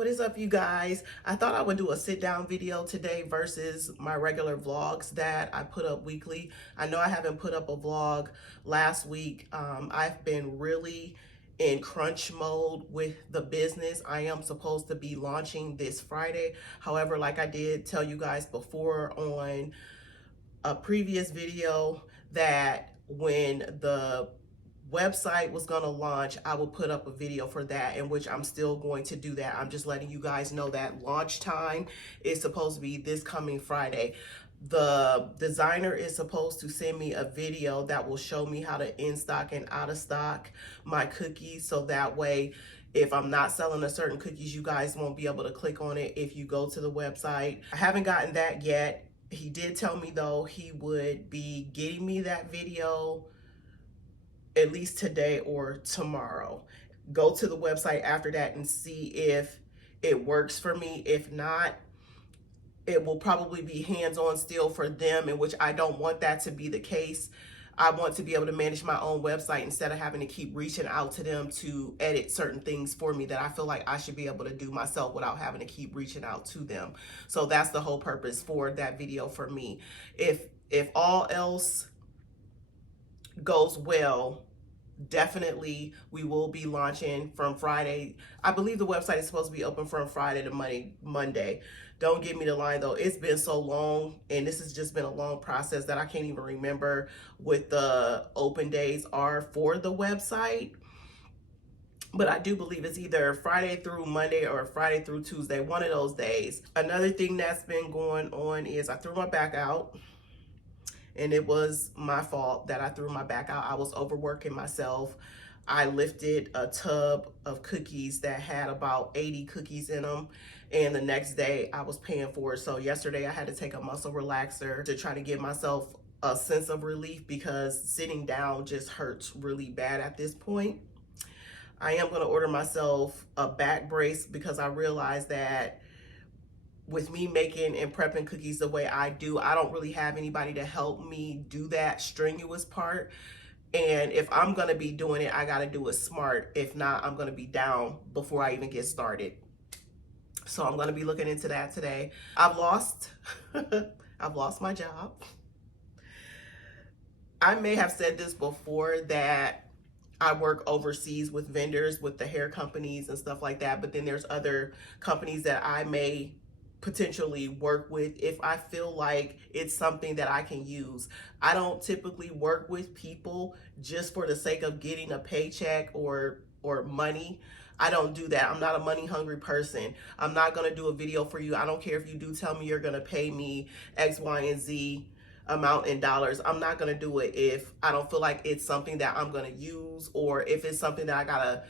What is up, you guys? I thought I would do a sit down video today versus my regular vlogs that I put up weekly. I know I haven't put up a vlog last week. I've been really in crunch mode with the business. I am supposed to be launching this Friday. However, like I did tell you guys before on a previous video, that when the website was going to launch, I will put up a video for that, in which I'm still going to do that. I'm just letting you guys know that launch time is supposed to be this coming Friday. The designer is supposed to send me a video that will show me how to in stock and out of stock my cookies, so that way if I'm not selling a certain cookies, you guys won't be able to click on it if you go to the website. I haven't gotten that yet. He did tell me though he would be getting me that video at least today or tomorrow. Go to the website after that and see if it works for me. If not, it will probably be hands-on still for them, in which I don't want that to be the case. I want to be able to manage my own website instead of having to keep reaching out to them to edit certain things for me that I feel like I should be able to do myself without having to keep reaching out to them. So that's the whole purpose for that video for me. If all else goes well, definitely we will be launching from Friday. I believe the website is supposed to be open from Friday to Monday. Don't get me the line though, it's been so long, and this has just been a long process that I can't even remember what the open days are for the website. But I do believe it's either Friday through Monday or Friday through Tuesday, one of those days. Another thing that's been going on is I threw my back out. And it was my fault that I threw my back out. I was overworking myself. I lifted a tub of cookies that had about 80 cookies in them. And the next day I was paying for it. So yesterday I had to take a muscle relaxer to try to give myself a sense of relief, because sitting down just hurts really bad at this point. I am going to order myself a back brace, because I realized that with me making and prepping cookies the way I do, I don't really have anybody to help me do that strenuous part. And if I'm gonna be doing it, I gotta do it smart. If not, I'm gonna be down before I even get started. So I'm gonna be looking into that today. I've lost my job. I may have said this before, that I work overseas with vendors, with the hair companies and stuff like that. But then there's other companies that I may potentially work with if I feel like it's something that I can use. I don't typically work with people just for the sake of getting a paycheck or money. I don't do that. I'm not a money hungry person. I'm not gonna do a video for you. I don't care if you do tell me you're gonna pay me X, Y, and Z amount in dollars. I'm not gonna do it if I don't feel like it's something that I'm gonna use, or if it's something that I gotta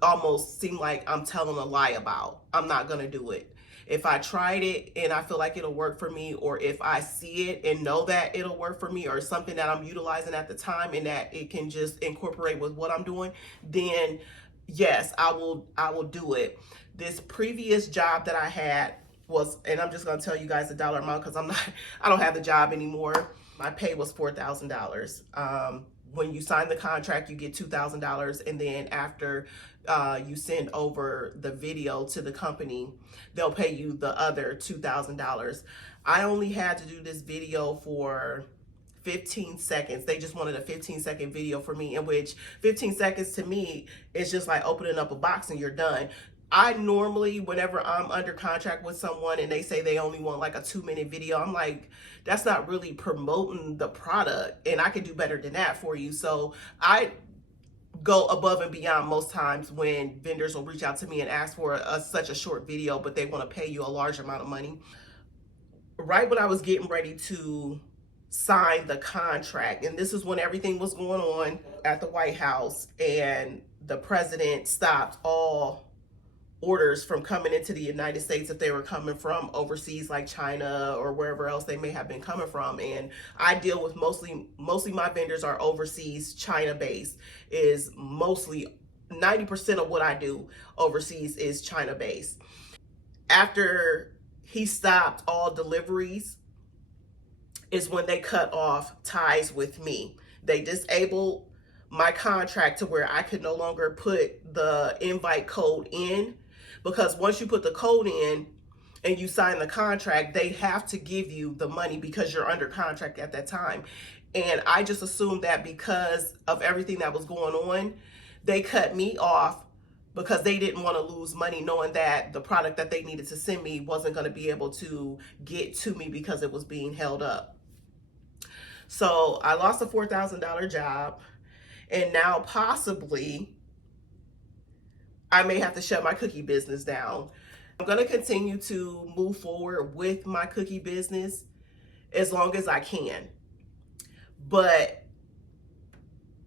almost seem like I'm telling a lie about. I'm not gonna do it. If I tried it and I feel like it'll work for me, or if I see it and know that it'll work for me, or something that I'm utilizing at the time and that it can just incorporate with what I'm doing, then yes, I will do it. This previous job that I had was, and I'm just gonna tell you guys the dollar amount because I don't have the job anymore. My pay was $4,000. When you sign the contract, you get $2,000, and then after you send over the video to the company, they'll pay you the other $2,000. I only had to do this video for 15 seconds. They just wanted a 15-second video for me, in which 15 seconds to me is just like opening up a box and you're done. I normally, whenever I'm under contract with someone and they say they only want like a 2-minute video, I'm like, that's not really promoting the product, and I can do better than that for you. So I go above and beyond most times when vendors will reach out to me and ask for such a short video, but they want to pay you a large amount of money. Right when I was getting ready to sign the contract, and this is when everything was going on at the White House, and the president stopped all orders from coming into the United States if they were coming from overseas, like China or wherever else they may have been coming from. And I deal with mostly my vendors are overseas, China based. Is mostly 90% of what I do overseas is China based. After he stopped all deliveries is when they cut off ties with me. They disabled my contract to where I could no longer put the invite code in, because once you put the code in and you sign the contract, they have to give you the money because you're under contract at that time. And I just assumed that because of everything that was going on, they cut me off because they didn't want to lose money, knowing that the product that they needed to send me wasn't going to be able to get to me because it was being held up. So I lost a $4,000 job, and now possibly I may have to shut my cookie business down. I'm going to continue to move forward with my cookie business as long as I can. But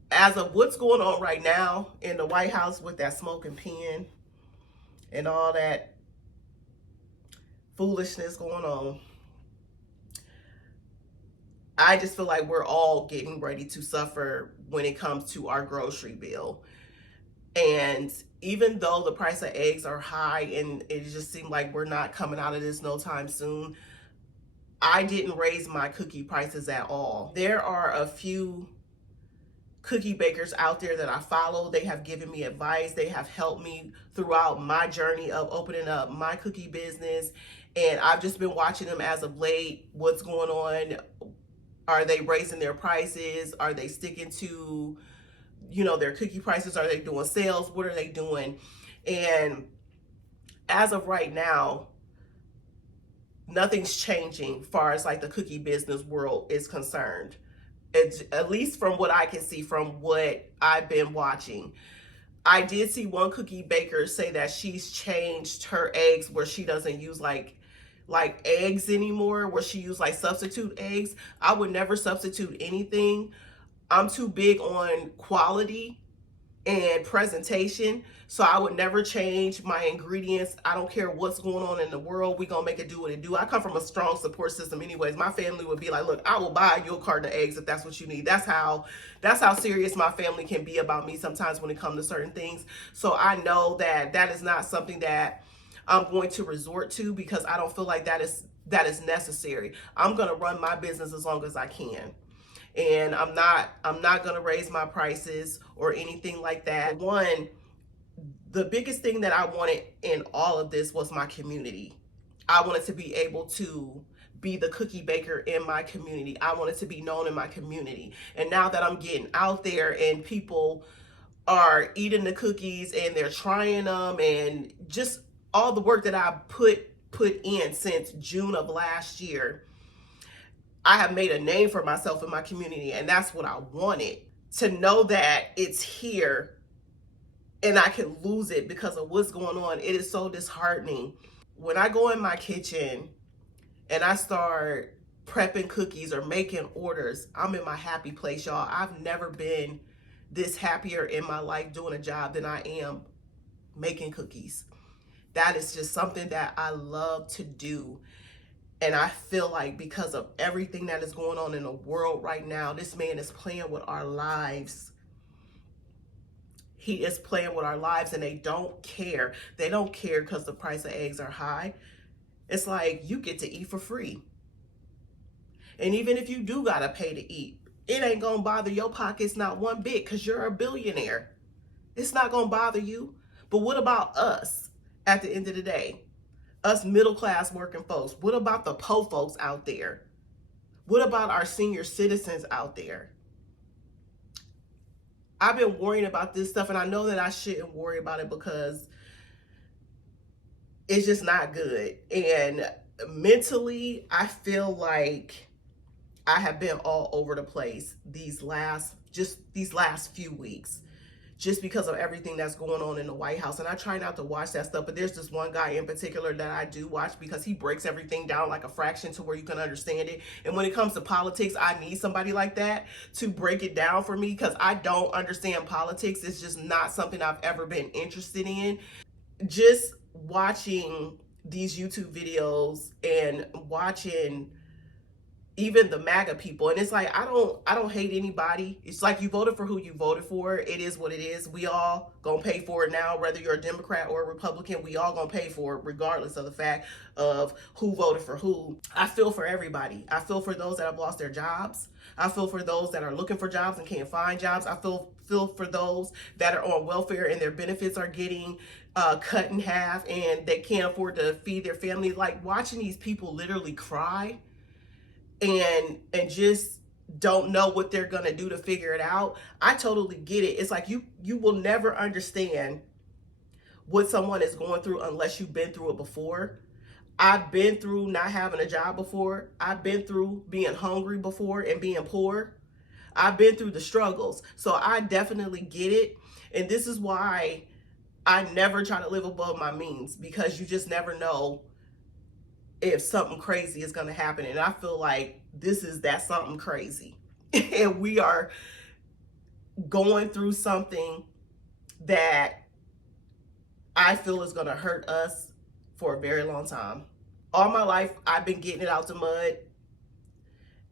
as of what's going on right now in the White House with that smoking pen and all that foolishness going on, I just feel like we're all getting ready to suffer when it comes to our grocery bill. And even though the price of eggs are high and it just seemed like we're not coming out of this no time soon, I didn't raise my cookie prices at all. There are a few cookie bakers out there that I follow. They have given me advice. They have helped me throughout my journey of opening up my cookie business. And I've just been watching them as of late. What's going on? Are they raising their prices? Are they sticking to, their cookie prices? Are they doing sales? What are they doing? And as of right now, nothing's changing as far as like the cookie business world is concerned. It's, at least from what I can see from what I've been watching. I did see one cookie baker say that she's changed her eggs where she doesn't use like eggs anymore, where she used like substitute eggs. I would never substitute anything. I'm too big on quality and presentation, so I would never change my ingredients. I don't care what's going on in the world. We gonna make it do what it do. I come from a strong support system anyways. My family would be like, look, I will buy you a carton of eggs if that's what you need. That's how serious my family can be about me sometimes when it comes to certain things. So I know that that is not something that I'm going to resort to because I don't feel like that is necessary. I'm gonna run my business as long as I can. And I'm not going to raise my prices or anything like that. One, the biggest thing that I wanted in all of this was my community. I wanted to be able to be the cookie baker in my community. I wanted to be known in my community. And now that I'm getting out there and people are eating the cookies and they're trying them, and just all the work that I put in since June of last year, I have made a name for myself in my community, and that's what I wanted. To know that it's here and I can lose it because of what's going on, it is so disheartening. When I go in my kitchen and I start prepping cookies or making orders, I'm in my happy place, y'all. I've never been this happier in my life doing a job than I am making cookies. That is just something that I love to do. And I feel like because of everything that is going on in the world right now, this man is playing with our lives. He is playing with our lives, and they don't care. They don't care because the price of eggs are high. It's like you get to eat for free. And even if you do got to pay to eat, it ain't going to bother your pockets not one bit because you're a billionaire. It's not going to bother you. But what about us at the end of the day? Us middle-class working folks. What about the po folks out there? What about our senior citizens out there? I've been worrying about this stuff, and I know that I shouldn't worry about it because it's just not good. And mentally, I feel like I have been all over the place these last few weeks, just because of everything that's going on in the White House. And I try not to watch that stuff, but there's this one guy in particular that I do watch because he breaks everything down like a fraction to where you can understand it. And when it comes to politics, I need somebody like that to break it down for me because I don't understand politics. It's just not something I've ever been interested in. Just watching these YouTube videos and watching even the MAGA people. And it's like, I don't hate anybody. It's like, you voted for who you voted for. It is what it is. We all gonna pay for it now, whether you're a Democrat or a Republican. We all gonna pay for it regardless of the fact of who voted for who. I feel for everybody. I feel for those that have lost their jobs. I feel for those that are looking for jobs and can't find jobs. I feel for those that are on welfare and their benefits are getting cut in half and they can't afford to feed their family. Like, watching these people literally cry and just don't know what they're gonna do to figure it out. I totally get it. It's like, you will never understand what someone is going through unless you've been through it before. I've been through not having a job before. I've been through being hungry before and being poor. I've been through the struggles. So I definitely get it. And this is why I never try to live above my means, because you just never know if something crazy is going to happen. And I feel like this is that something crazy. And we are going through something that I feel is going to hurt us for a very long time. All my life, I've been getting it out the mud,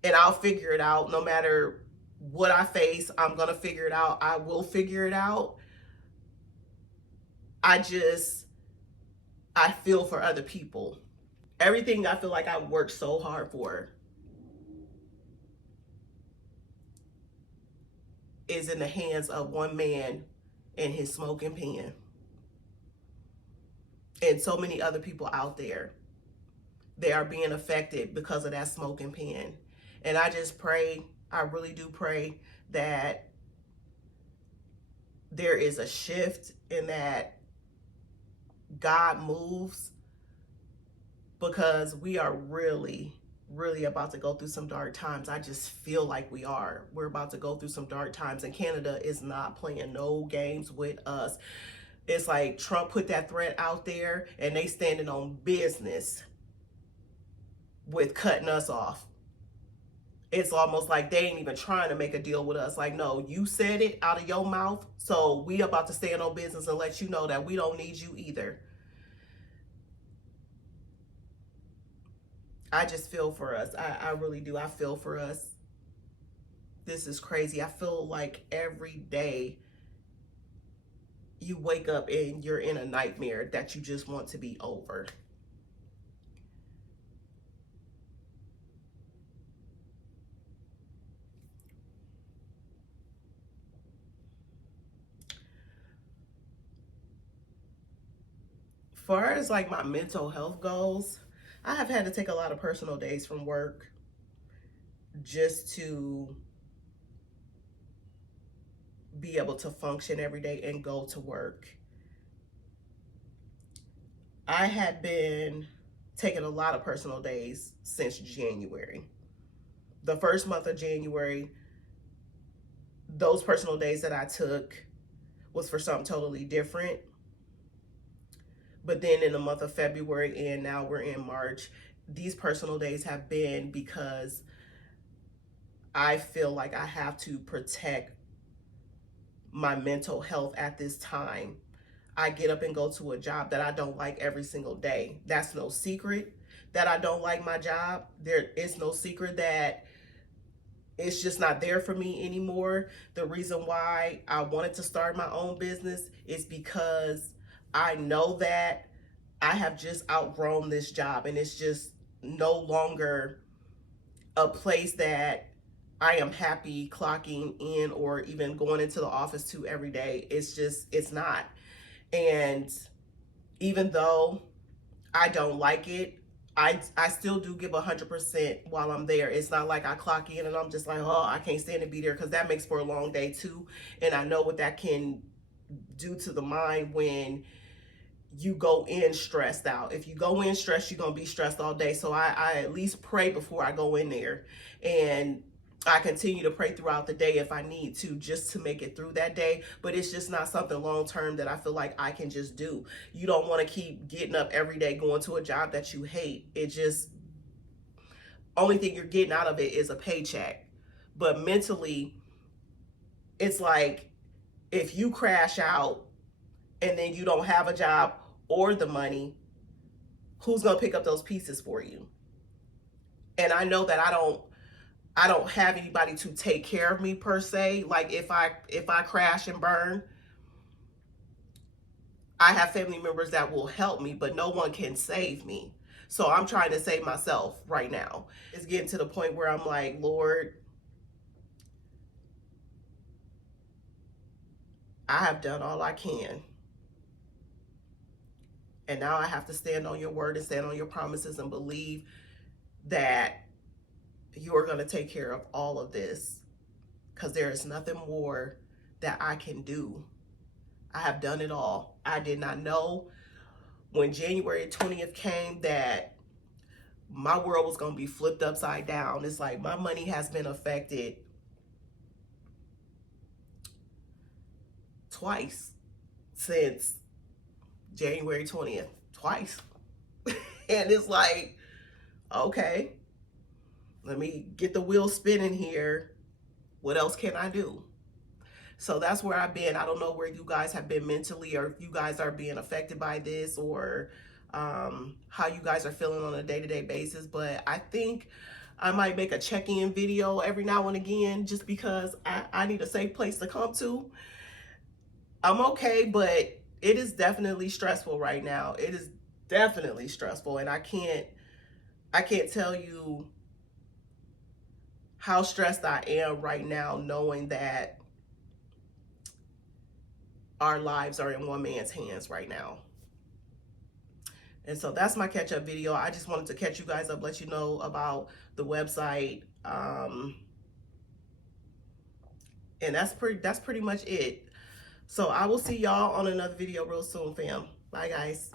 and I'll figure it out. No matter what I face, I'm going to figure it out. I will figure it out. I feel for other people. Everything I feel like I worked so hard for is in the hands of one man and his smoking pen. And so many other people out there, they are being affected because of that smoking pen. And I just pray, I really do pray that there is a shift in that God moves, because we are really about to go through some dark times. I just feel like we're about to go through some dark times, and Canada is not playing no games with us. It's like Trump put that threat out there and they standing on business with cutting us off. It's almost like they ain't even trying to make a deal with us. Like, no, you said it out of your mouth, so we about to stand on business and let you know that we don't need you either. I just feel for us. I really do. I feel for us. This is crazy. I feel like every day you wake up and you're in a nightmare that you just want to be over. Far as like my mental health goes, I have had to take a lot of personal days from work just to be able to function every day and go to work. I had been taking a lot of personal days since January. The first month of January, those personal days that I took was for something totally different. But then in the month of February, and now we're in March, these personal days have been because I feel like I have to protect my mental health at this time. I get up and go to a job that I don't like every single day. That's no secret that I don't like my job. There is no secret that it's just not there for me anymore. The reason why I wanted to start my own business is because I know that I have just outgrown this job, and it's just no longer a place that I am happy clocking in or even going into the office to every day. It's not. And even though I don't like it, I still do give 100% while I'm there. It's not like I clock in and I'm just like, oh, I can't stand to be there, because that makes for a long day too. And I know what that can do to the mind when you go in stressed out. If you go in stressed, you're going to be stressed all day. So I at least pray before I go in there. And I continue to pray throughout the day if I need to, just to make it through that day. But it's just not something long term that I feel like I can just do. You don't want to keep getting up every day going to a job that you hate. It just, only thing you're getting out of it is a paycheck. But mentally, it's like, if you crash out and then you don't have a job or the money, who's going to pick up those pieces for you? And I know that I don't I don't have anybody to take care of me per se. Like if I crash and burn, I have family members that will help me, but no one can save me. So I'm trying to save myself right now. It's getting to the point where I'm like, Lord, I have done all I can. And now I have to stand on your word and stand on your promises and believe that you're going to take care of all of this, because there is nothing more that I can do. I have done it all. I did not know when January 20th came that my world was going to be flipped upside down. It's like my money has been affected twice since January 20th. Twice. And it's like, okay, let me get the wheel spinning here. What else can I do? So that's where I've been. I don't know where you guys have been mentally, or if you guys are being affected by this, or how you guys are feeling on a day-to-day basis. But I think I might make a check-in video every now and again, just because I need a safe place to come to. I'm okay, but it is definitely stressful right now. It is definitely stressful, and I can't tell you how stressed I am right now, knowing that our lives are in one man's hands right now. And so that's my catch-up video. I just wanted to catch you guys up, let you know about the website. And that's pretty much it. So I will see y'all on another video real soon, fam. Bye, guys.